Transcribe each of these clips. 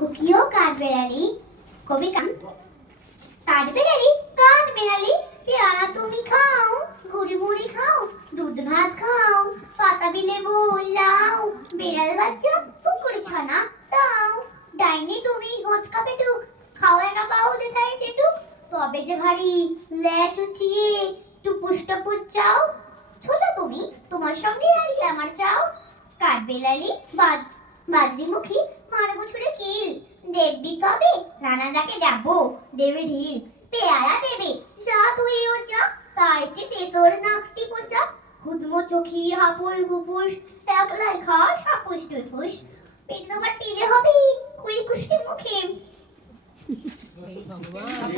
খুকিও কাঠবেড়ালি কবি কাঠবেড়ালি কাঠবেড়ালি পেয়ারা তুমি খাও, ভুড়ি ভুড়ি খাও, দুধ ভাত খাও, পাতাবি লেবু লাও, বেড়াল বাচ্চা কুকুরি ছানা দাও, ডাইনি তুমি হোঁচকা পেটুক, খাও একা পাও যেথায় যেটুক, তবে যে ভারী ল্যাচ উঠিয়ে টুপুস টপুস চাও, ছোট তুমি তোমার সঙ্গে হারিয়ে আমার চাও, কাঠবেড়ালি বাজরি মুখী মারবো ছুড়ে কিল, দেখবি তবে রানাদাকে ডাকবো দেবে ঢিল, পেয়ারা দেবে যা তুইও যা, তাইতে তোর নাকটি পোচা, হুদমো চোখি হাপুস হুপুস একলাই খা সাপুস টুপুস, পেট তোমার টিনে হবে কুড়ি কুষ্টি মুখে।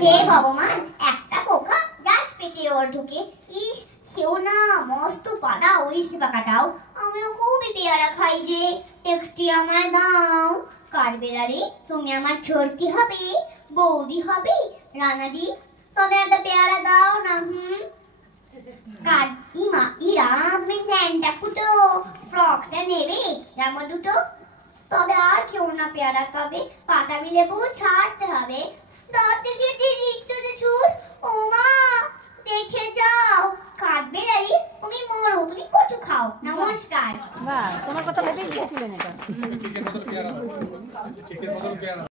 হে ভগবান একটা পোকা যাস পেটে ওর ঢুকে, ইস খেও না মস্ত পানা ওই সেবা কাটাও, আমিও খুবই পেয়ারা খাই যে একটি আমায় দাও, কাঠবেড়ালি তুমি আমার ছোটটি হবে, বৌদি হবে রানাদি, তবে একটা পেয়ারা দাও না। তুমি ন্যাংটা ফুটো ফ্রকটা নেবে জামা দুটো, তবে আর কেউ না পেয়ারা খাবে, পাতাবি লেবু ছাড়তে হবে, দাঁত থেকে ছুট ও মা দেখে যাও, কাঠবেড়ালি তুমি মরো তুমি কচু খাও, নমস্কার। বাহ, তোমার কথা ভেবেই লিখেছিলেন এটা।